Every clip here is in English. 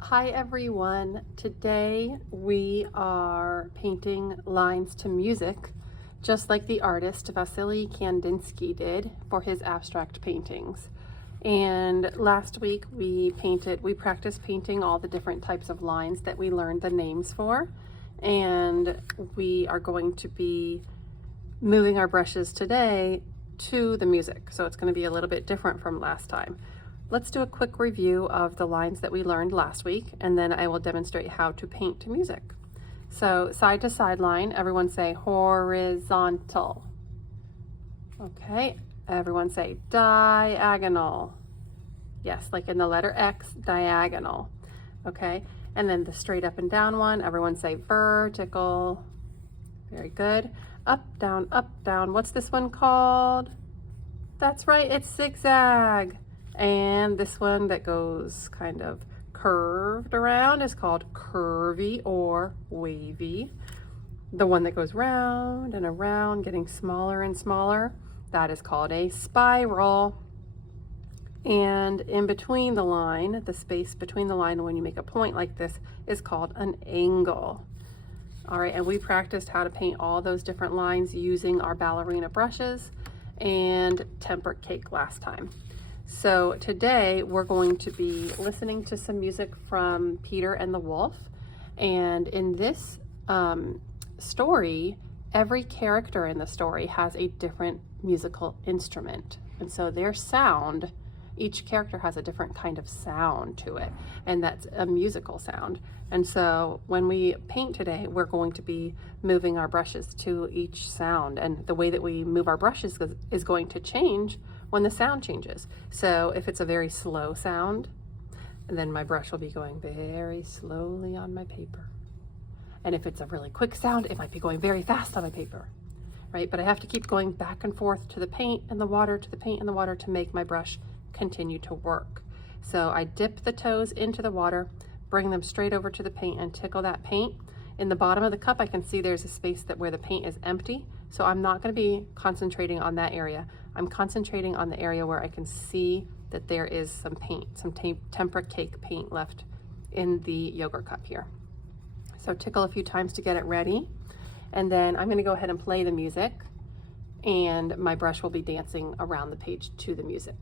Hi everyone. Today we are painting lines to music, just like the artist Vasily Kandinsky did for his abstract paintings. And last week we practiced painting all the different types of lines that we learned the names for. And we are going to be moving our brushes today to the music. So it's going to be a little bit different from last time. Let's do a quick review of the lines that we learned last week, and then I will demonstrate how to paint to music. So side to side line, everyone say horizontal. Okay, everyone say diagonal. Yes, like in the letter X, diagonal. Okay, and then the straight up and down one, everyone say vertical. Very good. Up, down, up, down. What's this one called? That's right, it's zigzag. And this one that goes kind of curved around is called curvy or wavy. The one that goes round and around, getting smaller and smaller, that is called a spiral. And in between the line, the space between the line when you make a point like this is called an angle. All right, and we practiced how to paint all those different lines using our ballerina brushes and tempered cake last time. So today we're going to be listening to some music from Peter and the Wolf. And in this story, every character in the story has a different musical instrument. And so their sound, each character has a different kind of sound to it. And that's a musical sound. And so when we paint today, we're going to be moving our brushes to each sound. And the way that we move our brushes is going to change when the sound changes. So if it's a very slow sound, then my brush will be going very slowly on my paper. And if it's a really quick sound, it might be going very fast on my paper, right? But I have to keep going back and forth to the paint and the water, to the paint and the water to make my brush continue to work. So I dip the toes into the water, bring them straight over to the paint and tickle that paint. In the bottom of the cup, I can see there's a space where the paint is empty. So I'm not going to be concentrating on that area. I'm concentrating on the area where I can see that there is some paint, some tempered cake paint left in the yogurt cup here. So tickle a few times to get it ready. And then I'm going to go ahead and play the music, and my brush will be dancing around the page to the music.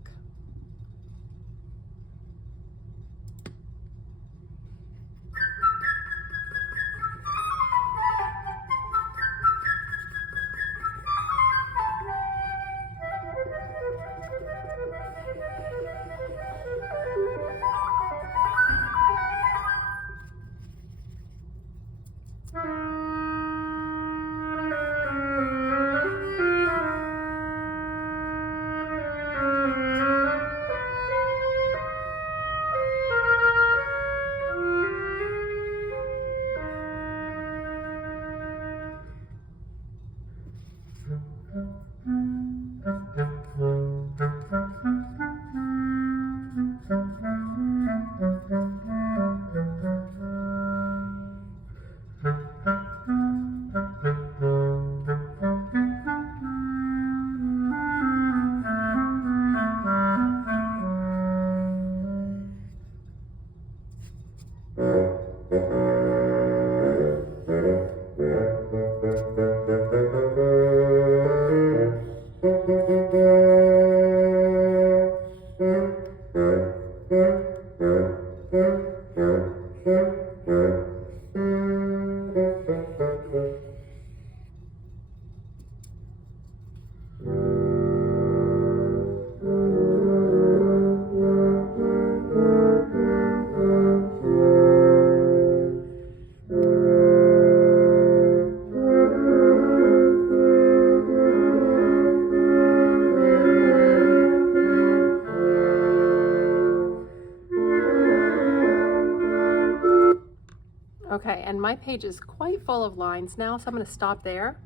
Okay, and my page is quite full of lines now, so I'm going to stop there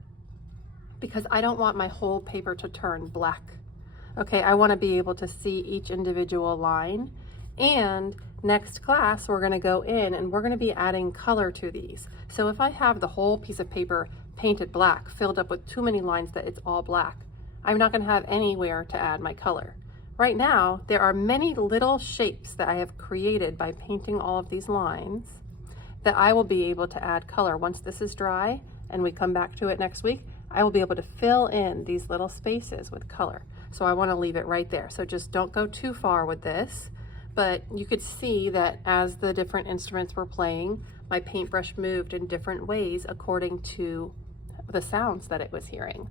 because I don't want my whole paper to turn black. Okay, I want to be able to see each individual line. And next class, we're going to go in and we're going to be adding color to these. So if I have the whole piece of paper painted black, filled up with too many lines that it's all black, I'm not going to have anywhere to add my color, right now, there are many little shapes that I have created by painting all of these lines that I will be able to add color. Once this is dry and we come back to it next week, I will be able to fill in these little spaces with color. So I want to leave it right there. So just don't go too far with this, but you could see that as the different instruments were playing, my paintbrush moved in different ways according to the sounds that it was hearing.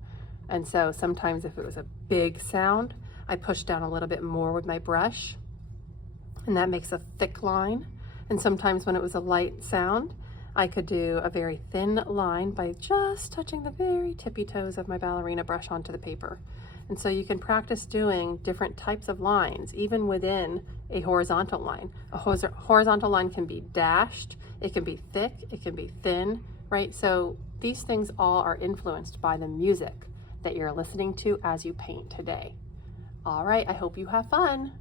And so sometimes if it was a big sound, I push down a little bit more with my brush, and that makes a thick line. And sometimes when it was a light sound, I could do a very thin line by just touching the very tippy toes of my ballerina brush onto the paper. And so you can practice doing different types of lines, even within a horizontal line. A horizontal line can be dashed, it can be thick, it can be thin, right? So these things all are influenced by the music that you're listening to as you paint today. All right, I hope you have fun.